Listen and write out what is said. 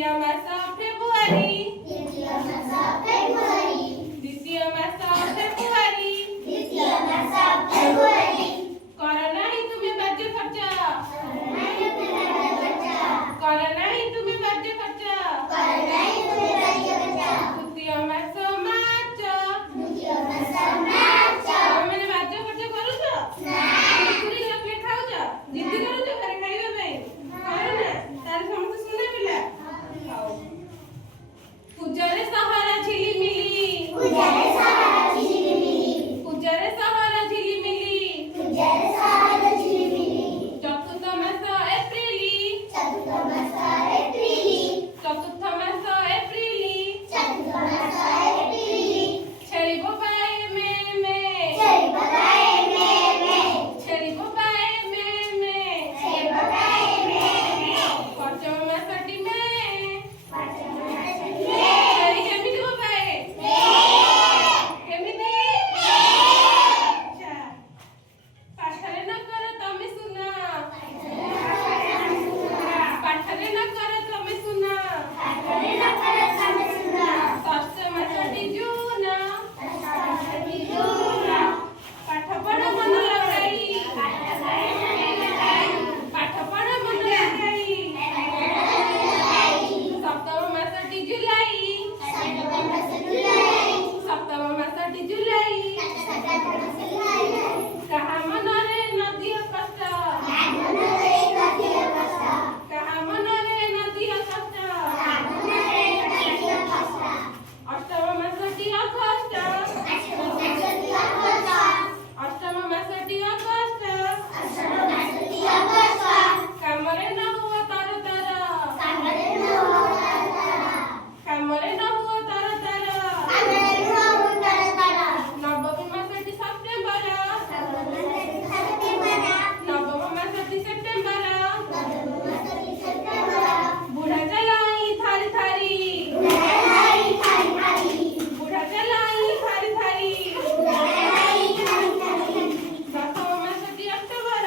तृतीय मास फेब्रुआरी द्वितीय मास फेब्रुआरी कर नाही तुम्ही बाज्य खर्च कर नाही तुम्ही बाज्य खर्च तृतीय मास मार्च ମାନେ ବାଜ୍ୟ ଖର୍ଚ୍ଚ କରୁଛ ପୁରୀ ଲକ୍ଷ୍ମୀ ଖାଉଛ ଜିଦ୍ଦି କରୁଛ ଘରେ ଖାଇବା ପାଇଁ କର ନା ତାର ସମସ୍ତେ ଶୁଣେ ପିଲା ପୂଜାରେ ସହରା ଝିଲିମିଲି ପୂଜାରେ ସହରା ଝିଲିମିଲି ଚତୁର୍ଥ ମାସ ଏପ୍ରିଲ ଛେଳି ବୋବାଏ ମେ ମେ ଛେଳି ବୋବାଏ ମେ ମେ ପଞ୍ଚମ ମାସଟି ମେ ଛେଳି କେମିତି ବୋବାଏ କେମିତି ଆଚ୍ଛା ପାଠରେ ନ କର ତମେ ଶୁଣ ପାଠରେ ନ କର ତମେ ଶୁଣ ଷଷ୍ଠ ମାସଟି ଜୁନ ପାଠ ପଢ ମନ ଲଗାଇ ପାଠ ପଢ ମନ ଲଗାଇ ସପ୍ତମ ମାସଟି ଜୁଲାଇ କାହା ମନରେ ନଦିଅ କଷ୍ଟ କାହା ମନରେ ନଦିଅ କଷ୍ଟ ଅଷ୍ଟମ ମାସଟି ଅଗଷ୍ଟ ଅଷ୍ଟମ ମାସଟି ଅଗଷ୍ଟ କାମରେ ନ ହୁଅ ତରତର କାମରେ ନ ହୁଅ ତରତର ନବମ ମାସଟି ସେପ୍ଟେମ୍ବର ନବମ ମାସଟି ସେପ୍ଟେମ୍ବର ବୁଢ଼ା ଚଲାଇ ଥାରି ଥାରି ବୁଢ଼ା ଚଲାଇ ଥାରି ଥାରି ଦଶମ ମାସଟି ଅକ୍ଟୋବର